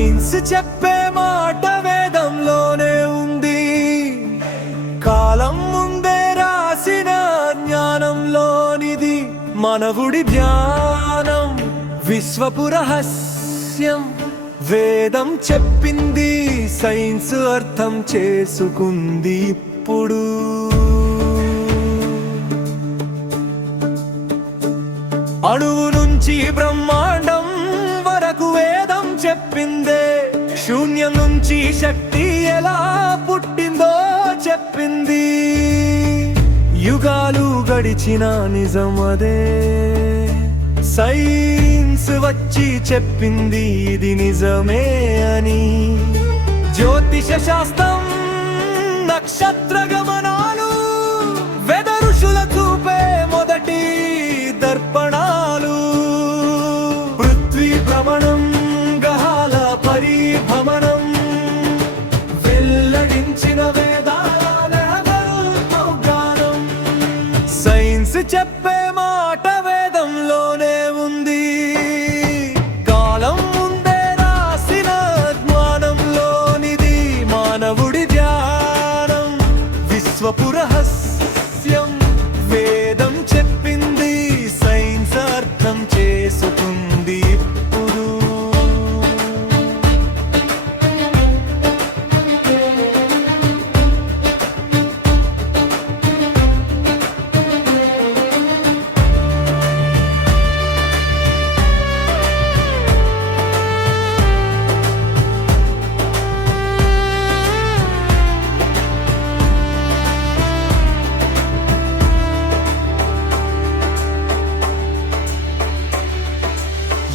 Science చెప్పే మాట వేదంలోనే ఉంది. కాలం ముందే రాసిన జ్ఞానంలోనిది. మనవుడి ధ్యానం విశ్వపు రహస్యం. వేదం చెప్పింది, సైన్స్ అర్థం చేసుకుంది ఇప్పుడు. అణువు నుంచి బ్రహ్మాండం వరకు వేదం చెప్పిందే. శూన్యం నుంచి శక్తి ఎలా పుట్టిందో చెప్పింది. యుగాలు గడిచిన నిజం అదే. సైన్స్ వచ్చి చెప్పింది ఇది నిజమే అని. జ్యోతిష శాస్త్రం, నక్షత్ర గమనాలు, వేద ఋషుల చూపే మొదటి దర్పణాలు. పృథ్వీ భ్రమణం, గ్రహాల పరిభ్రమణం, వెల్లడించిన వేదాల జ్ఞానం. సైన్స్ చెప్పే మాట వేదంలోనే ఉంది. కాలం ముందే రాసిన జ్ఞానంలోనిది. మానవుడి ధ్యానం విశ్వపు రహస్యం. వేదం చెప్పింది, సైన్స్ అర్థం చేసుకుంది ఇప్పుడు.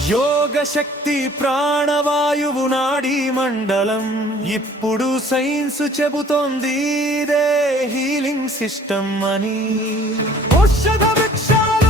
యోగ శక్తి, ప్రాణవాయువు, నాడీ మండలం. ఇప్పుడు సైన్స్ చెబుతోంది ఇదే హీలింగ్ సిస్టమ్ అని. ఔషధ వృక్షాల